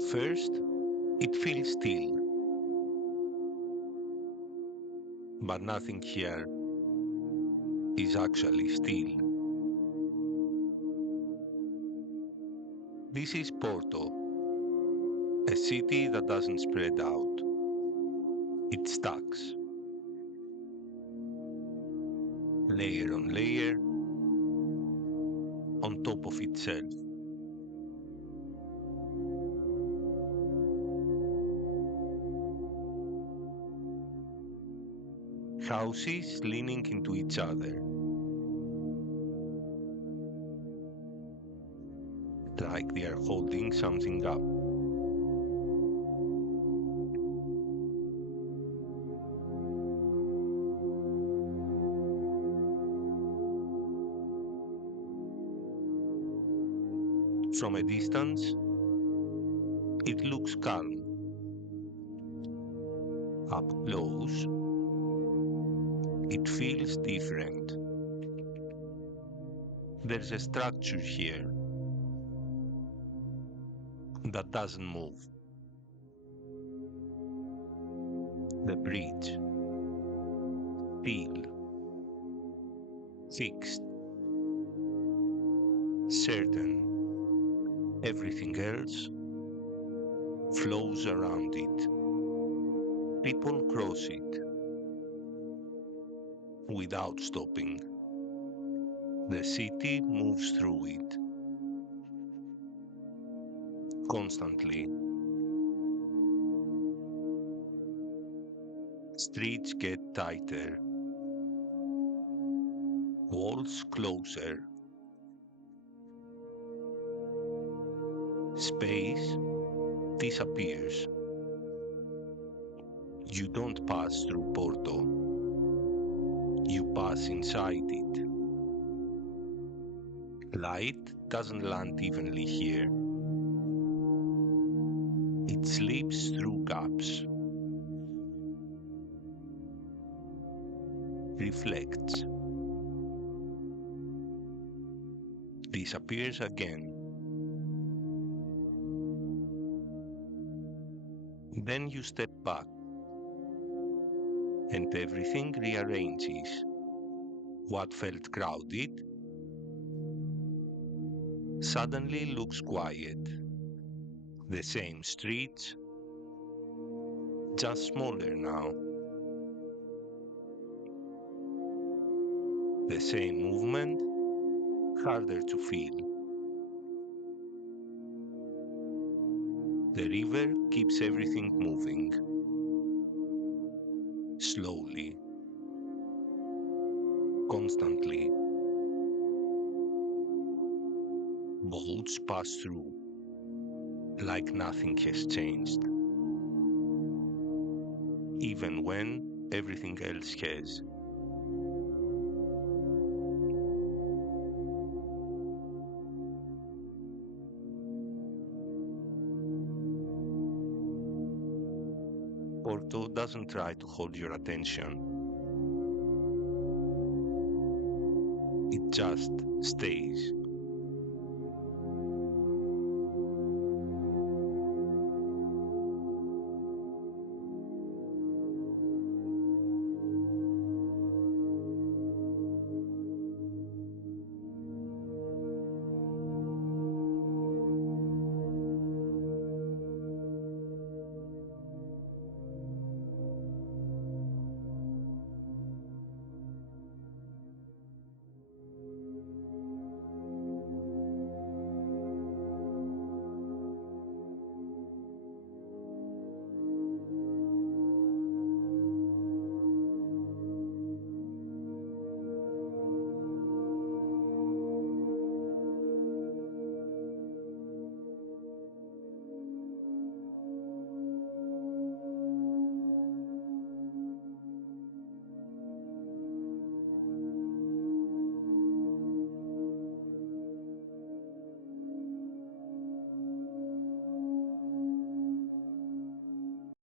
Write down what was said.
At first, it feels still, but nothing here is actually still. This is Porto, a city that doesn't spread out. It stacks, layer on layer, on top of itself. Houses leaning into each other, like they are holding something up. From a distance, it looks calm. Up close, it feels different. There's a structure here that doesn't move. The bridge, still, fixed, certain. Everything else flows around it. People cross it without stopping. The city moves through it constantly. Streets get tighter, walls closer. Space disappears. You don't pass through Porto, you pass inside it. Light doesn't land evenly here. It slips through gaps, reflects, disappears again. Then you step back, and everything rearranges. What felt crowded suddenly looks quiet. The same streets, just smaller now. The same movement, harder to feel. The river keeps everything moving. Slowly. Constantly. Boats pass through, like nothing has changed. Even when everything else has. Porto doesn't try to hold your attention. It just stays.